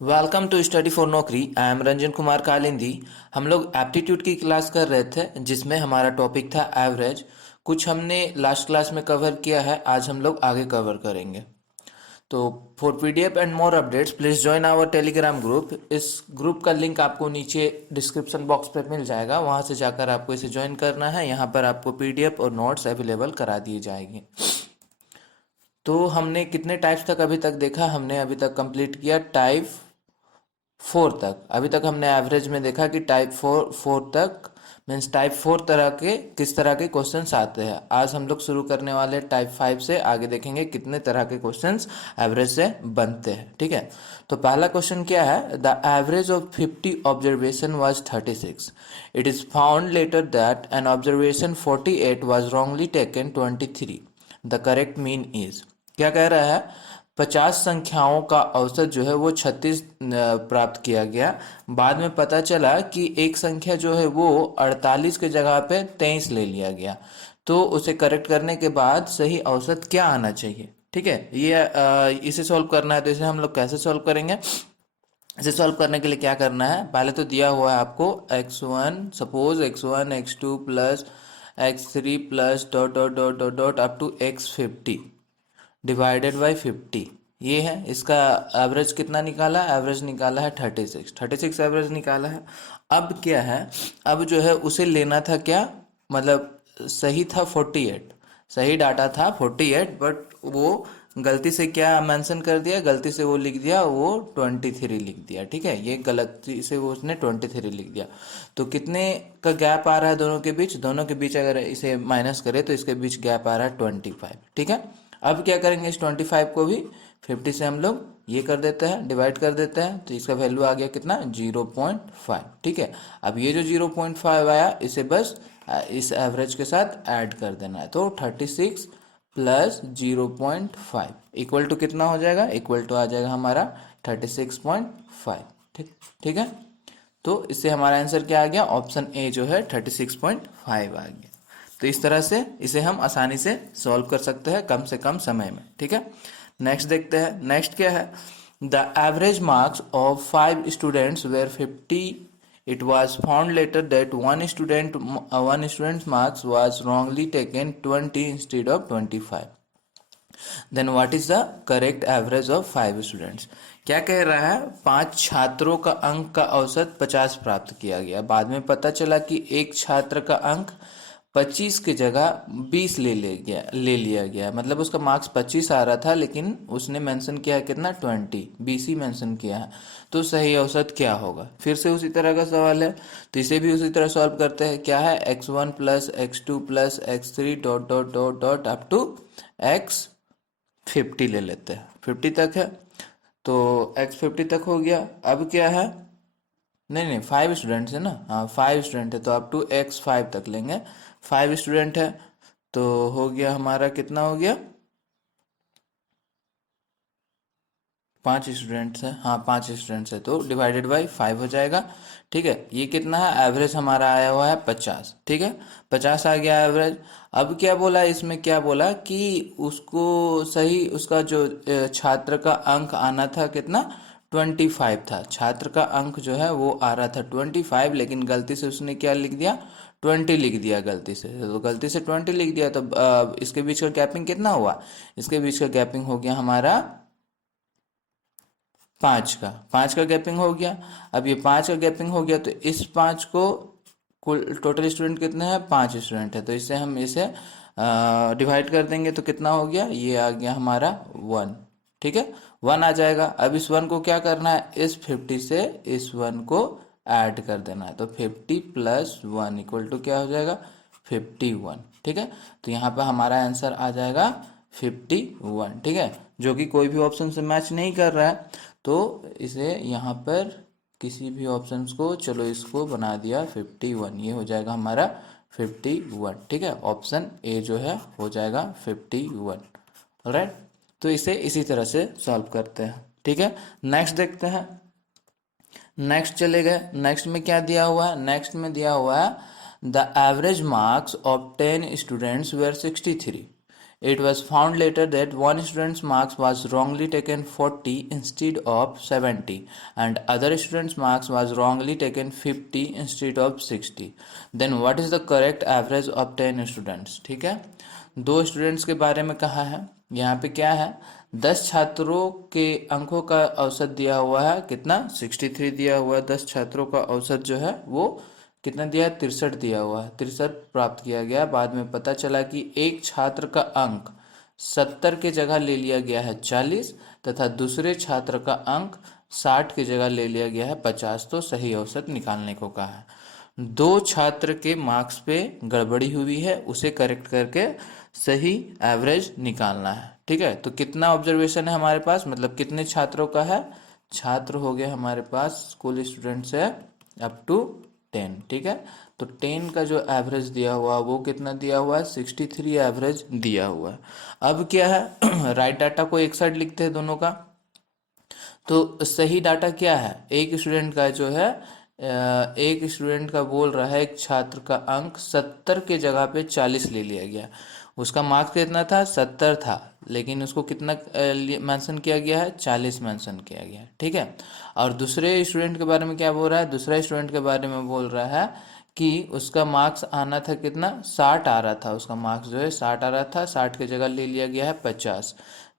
Welcome to study for नौकरी। I am Ranjan Kumar Kalindi. हम लोग एप्टीट्यूड की क्लास कर रहे थे जिसमें हमारा टॉपिक था एवरेज। कुछ हमने लास्ट क्लास में कवर किया है, आज हम लोग आगे कवर करेंगे। तो for PDF and more updates please join our Telegram group. इस ग्रुप का लिंक आपको नीचे डिस्क्रिप्शन बॉक्स पर मिल जाएगा, वहाँ से जाकर आपको इसे ज्वाइन करना है। यहाँ पर आपको पीडीएफ और नोट्स अवेलेबल करा दिए जाएंगे। तो हमने कितने टाइप्स तक अभी तक देखा? हमने अभी तक कंप्लीट किया टाइप 4 तक। अभी तक हमने एवरेज में देखा कि टाइप फोर तक मीन्स टाइप 4 तरह के किस तरह के क्वेश्चंस आते हैं। आज हम लोग शुरू करने वाले टाइप 5 से, आगे देखेंगे कितने तरह के क्वेश्चंस एवरेज से बनते हैं। ठीक है, तो पहला क्वेश्चन क्या है? The average of 50 observation was 36। It is found later that an observation 48 was wrongly taken 23। The correct mean is. क्या कह रहा है? 50 संख्याओं का औसत जो है वो 36 प्राप्त किया गया। बाद में पता चला कि एक संख्या जो है वो 48 के जगह पे 23 ले लिया गया। तो उसे करेक्ट करने के बाद सही औसत क्या आना चाहिए? ठीक है, ये इसे सॉल्व करना है। तो इसे हम लोग कैसे सॉल्व करेंगे? इसे सॉल्व करने के लिए क्या करना है? पहले तो दिया हुआ है आपको x1, suppose x1 x2 plus x3 plus dot dot dot dot dot up to x50 divided by 50। ये है इसका एवरेज। कितना निकाला? एवरेज निकाला है 36। 36 एवरेज निकाला है। अब क्या है? अब जो है उसे लेना था क्या, मतलब सही था 48, सही डाटा था 48, बट वो गलती से क्या मेंशन कर दिया? गलती से वो लिख दिया, वो 23 लिख दिया। ठीक है, ये गलती से वो उसने 23 लिख दिया। तो कितने का गैप आ रहा है दोनों के बीच? दोनों के बीच अगर इसे माइनस करें तो इसके बीच गैप आ रहा है 25। ठीक है, अब क्या करेंगे? इस 25 को भी 50 से हम लोग ये कर देते हैं, डिवाइड कर देते हैं, तो इसका वैल्यू आ गया कितना? 0.5। ठीक है, अब ये जो 0.5 आया इसे बस इस एवरेज के साथ ऐड कर देना है। तो 36 प्लस 0.5 इक्वल टू कितना हो जाएगा? इक्वल टू आ जाएगा हमारा 36.5। ठीक ठीक है, तो इससे हमारा आंसर क्या आ गया? ऑप्शन ए जो है 36.5 आ गया। तो इस तरह से इसे हम आसानी से सॉल्व कर सकते हैं कम से कम समय में। ठीक है, नेक्स्ट देखते हैं। नेक्स्ट क्या है? The average marks of 5 students were 50। इट was found later that one student's marks was wrongly taken 20 instead of 25. Then what is the correct average of 5 students? क्या कह रहा है? 5 छात्रों का अंक का औसत 50 प्राप्त किया गया। बाद में पता चला कि एक छात्र का अंक 25 की जगह 20 ले लिया गया। मतलब उसका मार्क्स 25 आ रहा था लेकिन उसने मेंशन किया है कितना? 20 ही मेंशन किया है। तो सही औसत क्या होगा? फिर से उसी तरह का सवाल है, तो इसे भी उसी तरह सॉल्व करते हैं। क्या है? x1 plus x2 plus x3 dot dot dot dot up to x50 ले लेते हैं। 50 तक है तो x50 तक हो गया। अब क्या है? नहीं नहीं, 5 स्टूडेंट्स है ना। हाँ, 5 स्टूडेंट है तो अप टू x5 तक लेंगे। 5 स्टूडेंट है तो हो गया हमारा कितना हो गया? 5 स्टूडेंट्स है। हाँ, 5 स्टूडेंट्स है तो डिवाइडेड बाई 5 हो जाएगा। ठीक है, ये कितना है? एवरेज हमारा आया हुआ है 50। ठीक है, 50 आ गया एवरेज। अब क्या बोला इसमें? क्या बोला कि उसको सही उसका जो छात्र का अंक आना था कितना? 25 था। छात्र का अंक जो है वो आ रहा था 25, लेकिन गलती से उसने क्या लिख दिया? 20 लिख दिया गलती से। तो गलती से 20 लिख दिया तो इसके बीच का गैपिंग कितना हुआ? इसके बीच का गैपिंग हो गया हमारा 5 का गैपिंग हो गया। अब ये 5 का गैपिंग हो गया तो इस 5 को, कुल टोटल स्टूडेंट कितने हैं? 5 स्टूडेंट है तो इससे हम इसे डिवाइड कर देंगे तो कितना हो गया? ये आ गया हमारा 1। ठीक है, 1 आ जाएगा। अब इस 1 को क्या करना है? इस 50 से इस 1 को ऐड कर देना है। तो 50 प्लस 1 इक्वल टू क्या हो जाएगा? 51। ठीक है, तो यहाँ पर हमारा आंसर आ जाएगा 51। ठीक है, जो कि कोई भी ऑप्शन से मैच नहीं कर रहा है तो इसे यहाँ पर किसी भी ऑप्शंस को, चलो इसको बना दिया 51। ये हो जाएगा हमारा 51। ठीक है, ऑप्शन ए जो है हो जाएगा 51। ऑलराइट, तो इसे इसी तरह से सॉल्व करते हैं। ठीक है, नेक्स्ट देखते हैं। नेक्स्ट चले गए। नेक्स्ट में क्या दिया हुआ है? नेक्स्ट में दिया हुआ है the average marks of 10 students were 63। It was found later that one student's marks was wrongly taken 40 instead of 70 and other student's marks was wrongly taken 50 instead of 60. Then what is the correct average of 10 students? ठीक है, दो students के बारे में कहा है। यहाँ पे क्या है, 10 छात्रों के अंकों का औसत दिया हुआ है, कितना 63 दिया हुआ है। 10 छात्रों का औसत जो है वो कितना दिया है, 63 दिया हुआ है, 63 प्राप्त किया गया। बाद में पता चला कि एक छात्र का अंक 70 की जगह ले लिया गया है 40 तथा दूसरे छात्र का अंक 60 की जगह ले लिया गया है 50। तो सही औसत निकालने को कहा है। दो छात्र के मार्क्स पे गड़बड़ी हुई है, उसे करेक्ट करके सही एवरेज निकालना है। ठीक है, तो कितना ऑब्जर्वेशन है हमारे पास, मतलब कितने छात्रों का है, छात्र हो गए हमारे पास, स्कूल स्टूडेंट्स है अप टू 10। ठीक है, तो 10 का जो एवरेज दिया हुआ वो कितना दिया हुआ है, 63 एवरेज दिया हुआ है। अब क्या है राइट डाटा को एक साइड लिखते हैं दोनों का। तो सही डाटा क्या है, एक स्टूडेंट का जो है एक स्टूडेंट का बोल रहा है, एक छात्र का अंक 70 के जगह पे 40 ले लिया गया। उसका मार्क्स कितना था, 70 था, लेकिन उसको कितना मेंशन किया गया है, 40 मेंशन किया गया है। ठीक है, और दूसरे स्टूडेंट के बारे में क्या बोल रहा है, दूसरा स्टूडेंट के बारे में बोल रहा है कि उसका मार्क्स आना था कितना, 60 आ रहा था, उसका मार्क्स जो है 60 आ रहा था, 60 की जगह ले लिया गया है 50।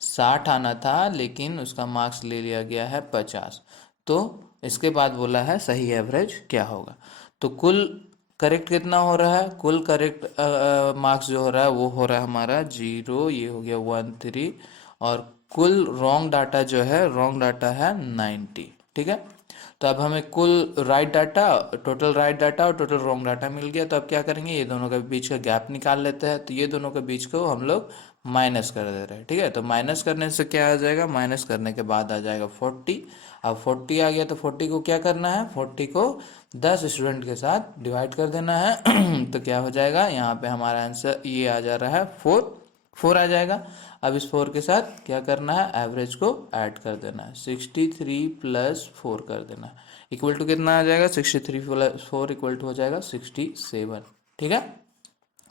60 आना था लेकिन उसका मार्क्स ले लिया गया है 50। तो इसके बाद बोला है सही एवरेज क्या होगा। तो कुल करेक्ट कितना हो रहा है, कुल करेक्ट मार्क्स जो हो रहा है वो हो रहा है हमारा 0, ये हो गया 13, और कुल रॉन्ग डाटा जो है, रॉन्ग डाटा है 90। ठीक है, तो अब हमें कुल right data, total right data और टोटल रॉन्ग डाटा मिल गया। तो अब क्या करेंगे, ये दोनों के बीच का गैप निकाल लेते हैं। तो ये दोनों के बीच को हम लोग माइनस कर दे रहे हैं। ठीक है, तो माइनस करने से क्या आ जाएगा, माइनस करने के बाद आ जाएगा 40। अब 40 आ गया तो 40 को क्या करना है, 40 को 10 स्टूडेंट के साथ डिवाइड कर देना है तो क्या हो जाएगा, यहाँ पे हमारा आंसर ये आ जा रहा है 4 आ जाएगा। अब इस 4 के साथ क्या करना है, एवरेज को ऐड कर देना है, 63 प्लस 4 कर देना है, इक्वल टू कितना आ जाएगा, 63 प्लस 4 इक्वल टू हो जाएगा 67। ठीक है,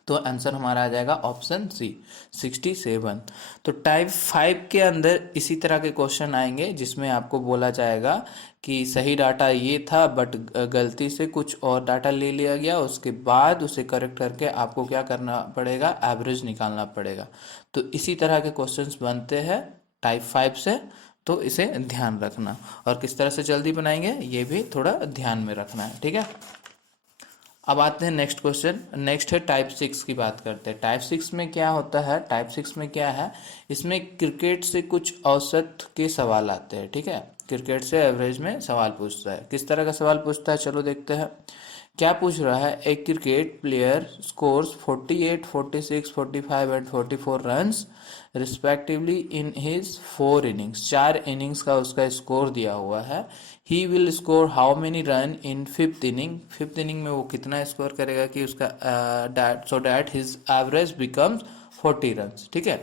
तो आंसर हमारा आ जाएगा ऑप्शन सी, 67। तो टाइप 5 के अंदर इसी तरह के क्वेश्चन आएंगे जिसमें आपको बोला जाएगा कि सही डाटा ये था बट गलती से कुछ और डाटा ले लिया गया, उसके बाद उसे करेक्ट करके आपको क्या करना पड़ेगा, एवरेज निकालना पड़ेगा। तो इसी तरह के क्वेश्चंस बनते हैं टाइप 5 से, तो इसे ध्यान रखना। और किस तरह से जल्दी बनाएंगे ये भी थोड़ा ध्यान में रखना है। ठीक है, अब आते हैं नेक्स्ट क्वेश्चन। नेक्स्ट है टाइप 6 की बात करते हैं। टाइप 6 में क्या होता है, टाइप 6 में क्या है, इसमें क्रिकेट से कुछ औसत के सवाल आते हैं। ठीक है, क्रिकेट से एवरेज में सवाल पूछता है। किस तरह का सवाल पूछता है, चलो देखते हैं। क्या पूछ रहा है, एक cricket player scores 48, 46, 45 and 44 runs respectively in his 4 innings. 4 innings का उसका स्कोर दिया हुआ है। ही will score how many run in 5th inning. 5th inning में वो कितना स्कोर करेगा कि उसका so that his average becomes 40 run. ठीक है,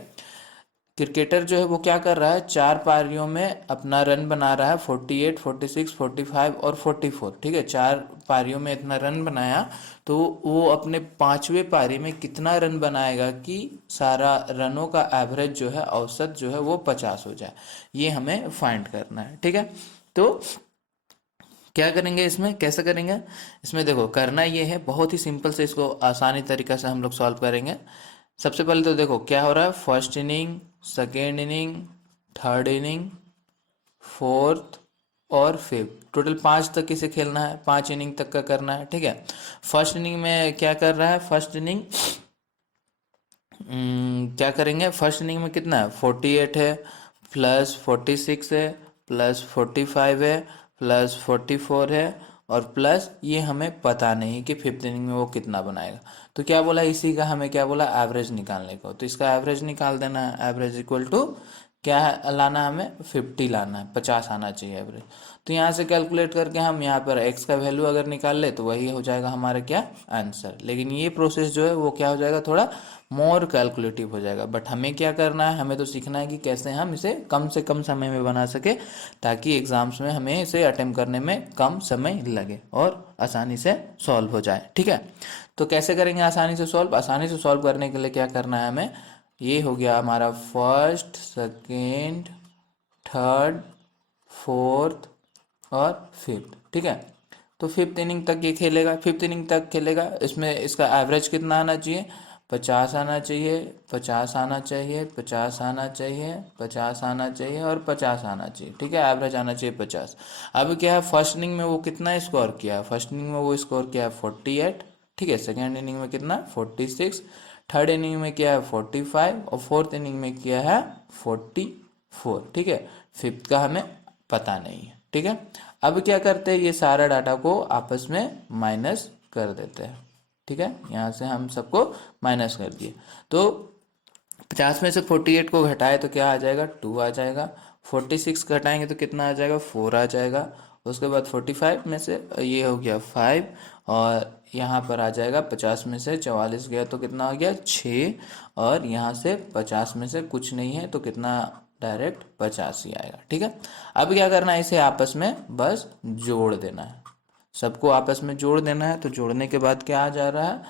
क्रिकेटर जो है वो क्या कर रहा है, 4 पारियों में अपना रन बना रहा है, 48, 46, 45 और 44। ठीक है, 4 पारियों में इतना रन बनाया, तो वो अपने 5वें पारी में कितना रन बनाएगा कि सारा रनों का एवरेज जो है, औसत जो है वो 50 हो जाए, ये हमें फाइंड करना है। ठीक है, तो क्या करेंगे इसमें, कैसे करेंगे, इसमें देखो करना ये है, बहुत ही सिंपल से इसको आसानी तरीका से हम लोग सॉल्व करेंगे। सबसे पहले तो देखो क्या हो रहा है, first inning, second inning, third inning, fourth और फिफ्थ, टोटल 5 तक इसे खेलना है, 5 इनिंग तक का करना है। ठीक है, फर्स्ट इनिंग में क्या कर रहा है, फर्स्ट इनिंग क्या करेंगे, फर्स्ट इनिंग में कितना है, 48 है, प्लस 46 है, प्लस 45 है, प्लस 44 है, और प्लस ये हमें पता नहीं कि 5th इनिंग में वो कितना बनाएगा। तो क्या बोला, इसी का हमें क्या बोला, एवरेज निकालने को। तो इसका एवरेज निकाल देना है, एवरेज इक्वल टू क्या है, लाना है हमें 50 लाना है, 50 आना चाहिए एवरेज। तो यहाँ से कैलकुलेट करके हम यहाँ पर x का वैल्यू अगर निकाल ले तो वही हो जाएगा हमारा क्या, आंसर। लेकिन ये प्रोसेस जो है वो क्या हो जाएगा, थोड़ा मोर कैलकुलेटिव हो जाएगा। बट हमें क्या करना है, हमें तो सीखना है कि कैसे हम इसे कम से कम समय में बना सके, ताकि एग्जाम्स में हमें इसे अटेम्प्ट करने में कम समय लगे और आसानी से सॉल्व हो जाए। ठीक है, तो कैसे करेंगे आसानी से सॉल्व, आसानी से सॉल्व करने के लिए क्या करना है हमें, ये हो गया हमारा फर्स्ट, सेकेंड, थर्ड, फोर्थ और फिफ्थ। ठीक है, तो फिफ्थ इनिंग तक ये खेलेगा, फिफ्थ इनिंग तक खेलेगा। इसमें इसका एवरेज कितना आना चाहिए? 50 आना चाहिए, 50 आना चाहिए, 50 आना चाहिए, 50 आना चाहिए और 50 आना चाहिए। ठीक है, एवरेज आना चाहिए 50। अब क्या है, फर्स्ट इनिंग में वो कितना स्कोर किया? फर्स्ट इनिंग में वो स्कोर किया है 48। ठीक है, सेकेंड इनिंग में कितना? 46। थर्ड इनिंग में किया है 45 और फोर्थ इनिंग में किया है 44। ठीक है, फिफ्थ का हमें पता नहीं है। ठीक है, अब क्या करते हैं, ये सारा डाटा को आपस में माइनस कर देते हैं। ठीक है, यहाँ से हम सबको माइनस कर दिए, तो 50 में से 48 को घटाए तो क्या आ जाएगा? 2 आ जाएगा। 46 घटाएंगे तो कितना आ जाएगा? 4 आ जाएगा। उसके बाद 45 में से ये हो गया 5 और यहाँ पर आ जाएगा 50 में से 44 गया तो कितना हो गया? 6। और यहाँ से 50 में से कुछ नहीं है तो कितना? डायरेक्ट 50 ही आएगा। ठीक है, अब क्या करना है, इसे आपस में बस जोड़ देना है। सबको आपस में जोड़ देना है, तो जोड़ने के बाद क्या आ जा रहा है?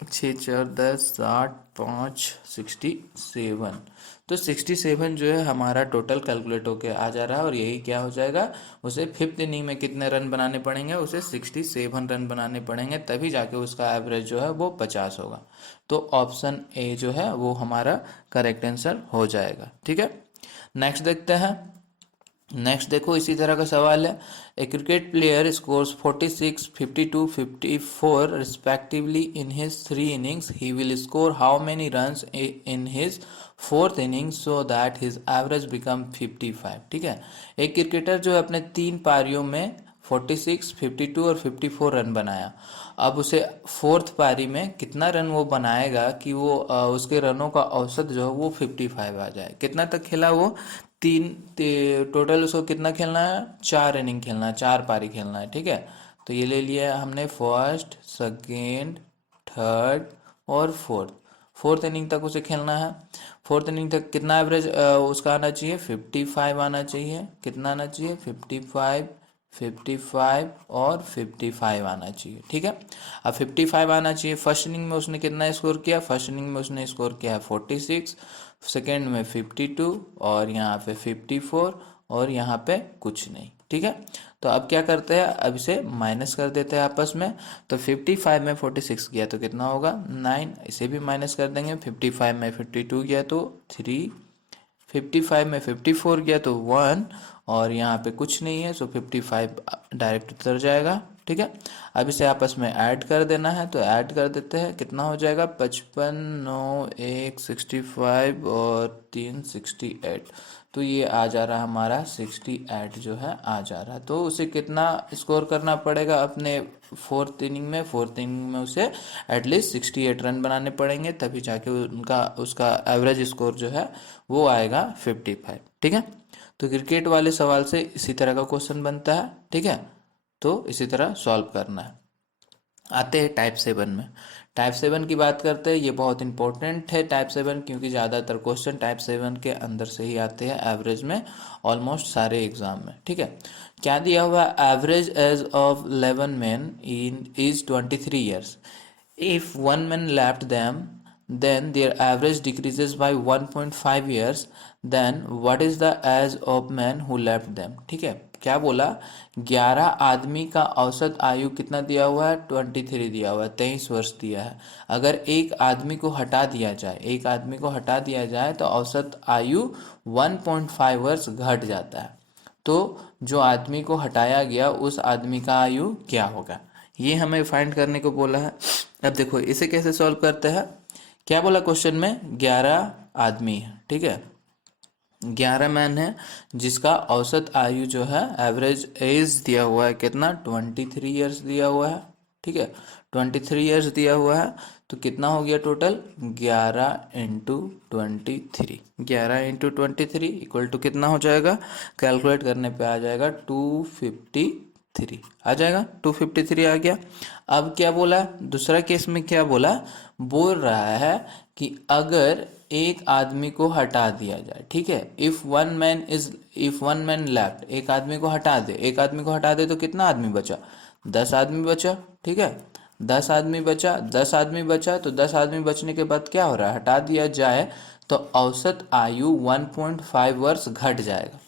6 4 10 60 5 67। तो 67 जो है हमारा टोटल कैलकुलेट होके आ जा रहा है, और यही क्या हो जाएगा, उसे फिफ्थ इनिंग में कितने रन बनाने पड़ेंगे? उसे 67 रन बनाने पड़ेंगे, तभी जाके उसका एवरेज जो है वो 50 होगा। तो ऑप्शन ए जो है वो हमारा करेक्ट आंसर हो जाएगा। ठीक है, नेक्स्ट देखते हैं। नेक्स्ट देखो, इसी तरह का सवाल है। A cricket player scores 46, 52, 54 respectively in his 3 innings. He will score how many runs in his fourth inning so that his average become 55। ठीक है, एक क्रिकेटर जो है अपने 3 पारियों में 46, 52 और 54 रन बनाया। अब उसे फोर्थ पारी में कितना रन वो बनाएगा कि वो उसके रनों का औसत जो है वो 55 आ जाए? कितना तक खेला वो? टोटल उसको कितना खेलना है? 4 इनिंग खेलना है, 4 पारी खेलना है। ठीक है, तो ये ले लिया हमने फर्स्ट, सेकेंड, थर्ड और फोर्थ। फोर्थ इनिंग तक उसे खेलना है। फोर्थ इनिंग तक कितना एवरेज उसका आना चाहिए? 55 आना चाहिए। कितना आना चाहिए? 55, 55 और 55 आना चाहिए। ठीक है, अब 55 आना चाहिए। फर्स्ट इनिंग में उसने कितना स्कोर किया? फर्स्ट इनिंग में उसने स्कोर किया है 46, सेकेंड में 52 और यहाँ पे 54 और यहाँ पे कुछ नहीं। ठीक है, तो अब क्या करते हैं, अब इसे माइनस कर देते हैं आपस में। तो 55 में 46 गया तो कितना होगा? 9। इसे भी माइनस कर देंगे। 55 में 52 गया तो 3, 55 में 54 गया तो 1 और यहाँ पे कुछ नहीं है, सो 55 डायरेक्ट उतर जाएगा। ठीक है, अब इसे आपस में ऐड कर देना है, तो ऐड कर देते हैं। कितना हो जाएगा? 55, 9, 1 65 और 3 68। तो ये आ जा रहा हमारा 68 जो है आ जा रहा है। तो उसे कितना स्कोर करना पड़ेगा अपने फोर्थ इनिंग में? फोर्थ इनिंग में उसे एटलीस्ट 68 रन बनाने पड़ेंगे, तभी जाके उनका उसका एवरेज स्कोर जो है वो आएगा 55। ठीक है, तो क्रिकेट वाले सवाल से इसी तरह का क्वेश्चन बनता है। ठीक है, तो इसी तरह सॉल्व करना है। आते हैं टाइप 7 में। टाइप 7 की बात करते हैं, ये बहुत इंपॉर्टेंट है टाइप 7, क्योंकि ज़्यादातर क्वेश्चन टाइप 7 के अंदर से ही आते हैं एवरेज में, ऑलमोस्ट सारे एग्जाम में। ठीक है, क्या दिया हुआ? Average age of 11 man in is 23 years. If one man left them then their average decreases by 1.5 years, then what is the age of man who left them? ठीक है, क्या बोला? 11 आदमी का औसत आयु कितना दिया हुआ है? 23 दिया हुआ है, 23 वर्ष दिया है। अगर एक आदमी को हटा दिया जाए, एक आदमी को हटा दिया जाए तो औसत आयु 1.5 वर्ष घट जाता है। तो जो आदमी को हटाया गया उस आदमी का आयु क्या होगा, ये हमें फाइंड करने को बोला है। अब देखो इसे कैसे सॉल्व करते हैं। क्या बोला क्वेश्चन में? 11 आदमी है। ठीक है, 11 मैन है जिसका औसत आयु जो है, एवरेज एज दिया हुआ है कितना? 23 ईयर्स दिया हुआ है। ठीक है, 23 ईयर्स दिया हुआ है, तो कितना हो गया total? 11 into 23। 11 into 23 equal to कितना हो जाएगा? कैलकुलेट करने पे आ जाएगा 253 आ जाएगा। 253 आ गया। अब क्या बोला दूसरा केस में? क्या बोला? बोल रहा है कि अगर एक आदमी को हटा दिया जाए। ठीक है, इफ वन मैन लेफ्ट, एक आदमी को हटा दे, एक आदमी को हटा दे तो कितना आदमी बचा? 10 आदमी बचा। ठीक है, 10 आदमी बचा, 10 आदमी बचा, तो 10 आदमी बचने के बाद क्या हो रहा है, हटा दिया जाए तो औसत आयु 1.5 वर्ष घट जाएगा।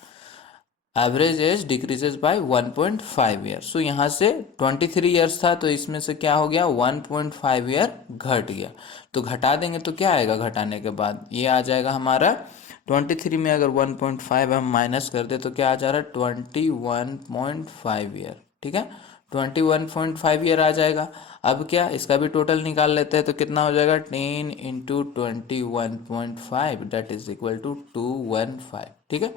Average age decreases by 1.5 year. So यहाँ से 23 ईयर्स था तो इसमें से क्या हो गया, 1.5 ईयर घट गया। तो घटा देंगे तो क्या आएगा, घटाने के बाद ये आ जाएगा हमारा 23 में अगर 1.5 हम माइनस कर दे तो क्या आ जा रहा है, 21.5 ईयर। ठीक है, 21.5 ईयर आ जाएगा। अब क्या, इसका भी टोटल निकाल लेते हैं तो कितना हो जाएगा, 10 into 21.5 that is equal to 215। ठीक है,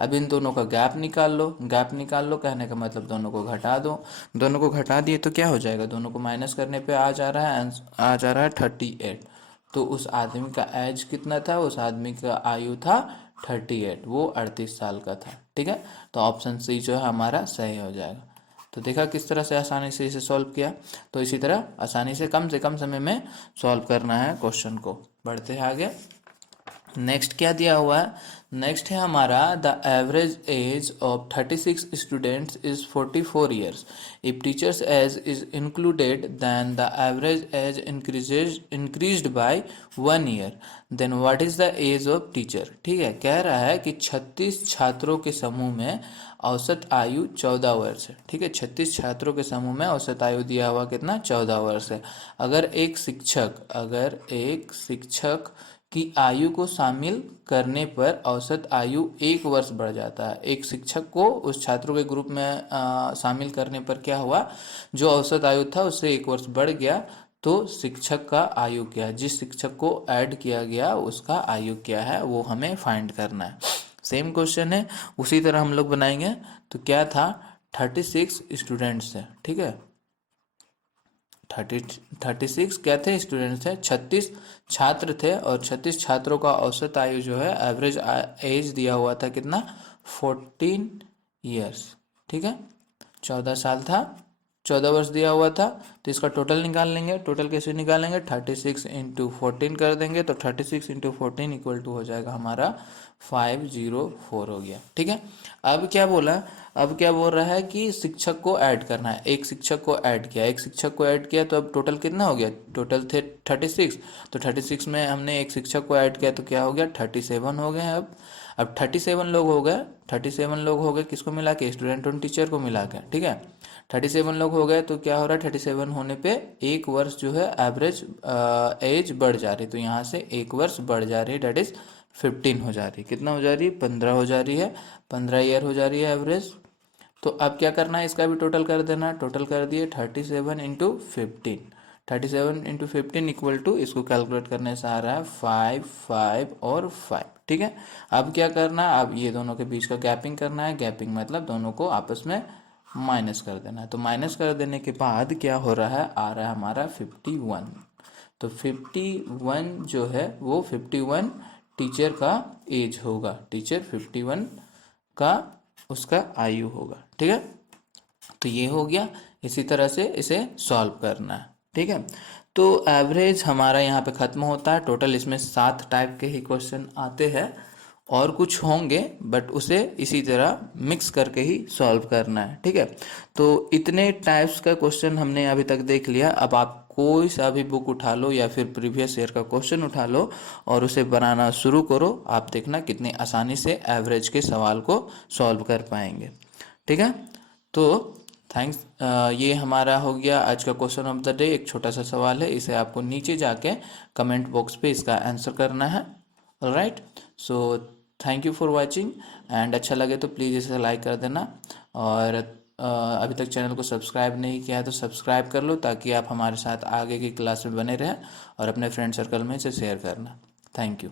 अब इन दोनों का गैप निकाल लो, गैप निकाल लो कहने का मतलब दोनों को घटा दो। दोनों को घटा दिए तो क्या हो जाएगा, दोनों को माइनस करने पे आ जा रहा है, आ जा रहा है 38। तो उस आदमी का एज कितना था, उस आदमी का आयु था 38, वो 38 साल का था। ठीक है, तो ऑप्शन सी जो है हमारा सही हो जाएगा। तो देखा किस तरह से आसानी से इसे सॉल्व किया। तो इसी तरह आसानी से कम समय में सॉल्व करना है क्वेश्चन को। बढ़ते हैं आगे। नेक्स्ट क्या दिया हुआ है, नेक्स्ट है हमारा the average age of 36 students is 44 years. If teachers age is included then the average age increased by 1 year, then what is the age of teacher. ठीक है, कह रहा है कि 36 छात्रों के समूह में औसत आयु 14 वर्ष है। ठीक है, 36 छात्रों के समूह में औसत आयु दिया हुआ कितना, 14 वर्ष है। अगर एक शिक्षक की आयु को शामिल करने पर औसत आयु 1 वर्ष बढ़ जाता है। एक शिक्षक को उस छात्रों के ग्रुप में शामिल करने पर क्या हुआ, जो औसत आयु था उससे 1 वर्ष बढ़ गया। तो शिक्षक का आयु क्या है, जिस शिक्षक को ऐड किया गया उसका आयु क्या है, वो हमें फाइंड करना है। सेम क्वेश्चन है, उसी तरह हम लोग बनाएंगे। तो क्या था, 36 स्टूडेंट्स है। ठीक है, 36 क्या थे, स्टूडेंट्स थे, 36 छात्र थे और 36 छात्रों का औसत आयु जो है, एवरेज एज दिया हुआ था कितना, 14 ईयर्स। ठीक है, 14 साल था, 14 वर्ष दिया हुआ था। तो इसका टोटल निकाल लेंगे। टोटल कैसे निकालेंगे, 36 इंटू 14 कर देंगे तो 36 इंटू 14 इक्वल टू हो जाएगा हमारा 504 हो गया। ठीक है, अब क्या बोला, अब क्या बोल रहा है कि शिक्षक को ऐड करना है। एक शिक्षक को ऐड किया, एक शिक्षक को ऐड किया तो अब टोटल कितना हो गया, टोटल थे 36। तो 36 में हमने एक शिक्षक को ऐड किया तो क्या हो गया, 37 हो गए। अब 37 लोग हो गए, 37 लोग हो गए किसको मिला के, स्टूडेंट और टीचर को मिला के। ठीक है, 37 लोग हो गए तो क्या हो रहा है, 37 होने पे 1 वर्ष जो है एवरेज एज बढ़ जा रही। तो यहाँ से 1 वर्ष बढ़ जा रही, डेट इज 15 हो जा रही। कितना हो जा रही है, 15 हो जा रही है, 15 ईयर हो जा रही है एवरेज। तो अब क्या करना है, इसका भी टोटल कर देना है। टोटल कर दिए 37 इंटू 15, 37 इंटू 15 इक्वल टू, इसको कैलकुलेट करने से आ रहा है 5, 5 और 5। ठीक है, अब क्या करना है, अब ये दोनों के बीच का गैपिंग करना है। गैपिंग मतलब दोनों को आपस में माइनस कर देना है। तो माइनस कर देने के बाद क्या हो रहा है, आ रहा है हमारा 51। तो 51 जो है वो 51 टीचर का एज होगा, टीचर 51 का उसका आयु होगा। ठीक है, तो ये हो गया। इसी तरह से इसे सॉल्व करना है। ठीक है, तो एवरेज हमारा यहाँ पे ख़त्म होता है। टोटल इसमें 7 टाइप के ही क्वेश्चन आते हैं, और कुछ होंगे बट उसे इसी तरह मिक्स करके ही सॉल्व करना है। ठीक है, तो इतने टाइप्स का क्वेश्चन हमने अभी तक देख लिया। अब आप कोई सा भी बुक उठा लो या फिर प्रीवियस ईयर का क्वेश्चन उठा लो और उसे बनाना शुरू करो, आप देखना कितनी आसानी से एवरेज के सवाल को सॉल्व कर पाएंगे। ठीक है, तो थैंक्स। ये हमारा हो गया आज का क्वेश्चन ऑफ द डे। एक छोटा सा सवाल है, इसे आपको नीचे जाके कमेंट बॉक्स पे इसका आंसर करना है। Alright, so thank you for watching and अच्छा लगे तो प्लीज़ इसे लाइक कर देना। और अभी तक चैनल को सब्सक्राइब नहीं किया है तो सब्सक्राइब कर लो, ताकि आप हमारे साथ आगे की क्लास में बने रहें और अपने फ्रेंड सर्कल में इसे शेयर करना। Thank you.